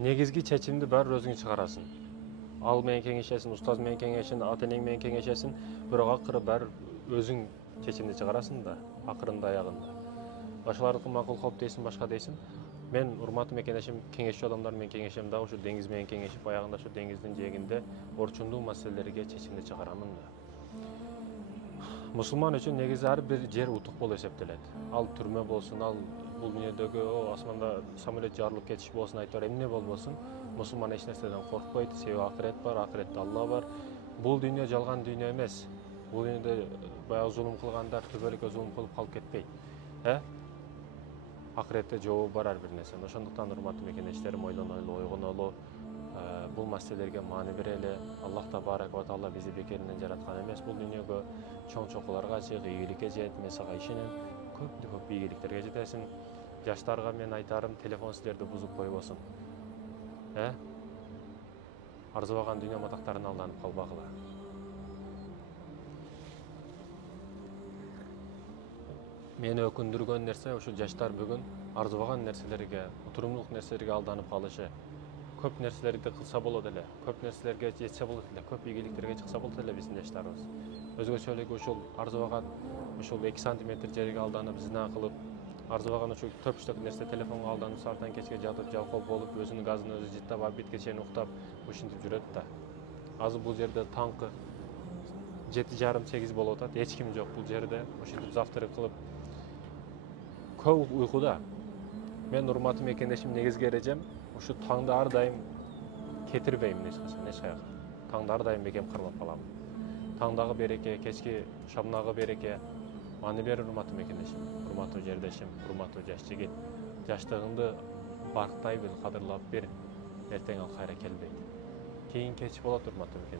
негизги чечимди баары өзүң чыгарасың. Ал менен кеңешесиң, устаз менен кеңешесиң, ата-энең менен кеңешесиң, бирок акыры баары өзүң чечимди чыгарасың да, акырында аягында. Башкалардыкы макул кылып дейсиң, башка дейсиң. Мен урматтуу мекенешим, кеңешчү адамдар менен кеңешем дагы ушу деңиз менен кеңешип, аягында ушу деңиздин жээгинде орчундуу маселелерге чечимди чыгарамын да. Мусулман үчүн негизи ар бир жер утук болуп эсептелет. Ал түрмө болсун, ал бул дүйнөдөгү асманда самолет жарылып кетиш болсун, айтор эмне болбосун, мусулман эч нерседен коркпойт, себеби акырет бар, акыретте Алла бар. Бул дүйнө жалган дүйнө эмес. Бул дүйнөдө баягы зулум кылгандар түбөлүккө зулум кылып калып кетпейт. Акыретте жообу бар ар бир нерсенин. Ошондуктан урматтуу мекенештерим, ойлонолу, ойгонолу, бул маселелерге маани берели. Аллах табарак ва таала бизди бекеринен жараткан эмес. Бул дүйнөгө чоң чокуларга ачык, ийгиликке жет. Мен сага ишенем. Көп ийгиликтерге жетесиң. Жаштарга мен айтарым, телефон силерди бузуп койбосун. Арзыбаган дүйнө матактарына алданып калбагыла. Мени өкүндүргөн нерсе ушул жаштар бүгүн арзыбаган нерселерге, утурумдук нерселерге алданып калышы. Көп нерселерди кылса болот эле, көп нерселерге жетсе болот эле, көп ийгиликтерге чыкса болот эле биздин жаштарыбыз. Өзгөчө эле ушул арзыбаган ушул 2 сантиметр жерге алданып, зина кылып, арзыбаган ушул төпүчтөк нерсе телефонго алданып, сааттан кечке жатып, жалкоо болуп, өзүнүн газын өзү жыттап, обедке чейин уктап, ушинтип жүрөт да. Азыр бул жерде таңкы 7:30-8 болуп атат, эч ким жок бул жерде. Ушинтип завтрак кылып, көп уйкуда. Мен урматтуу мекенешим, негизги эрежем ушу таңды ар дайым кетирбейм эч каяка. Таңды ар дайым бекем кармап калам. Таңдагы береке, кечки шамдагы береке маани бер урматтуу мекенешим, урматтуу жердешим, урматтуу жаш жигит. Жаштыгыңды барктай бил, кадырлап бир. Эртең ал кайра келбейт. Кийин кеч болот урматтуу мекенешим.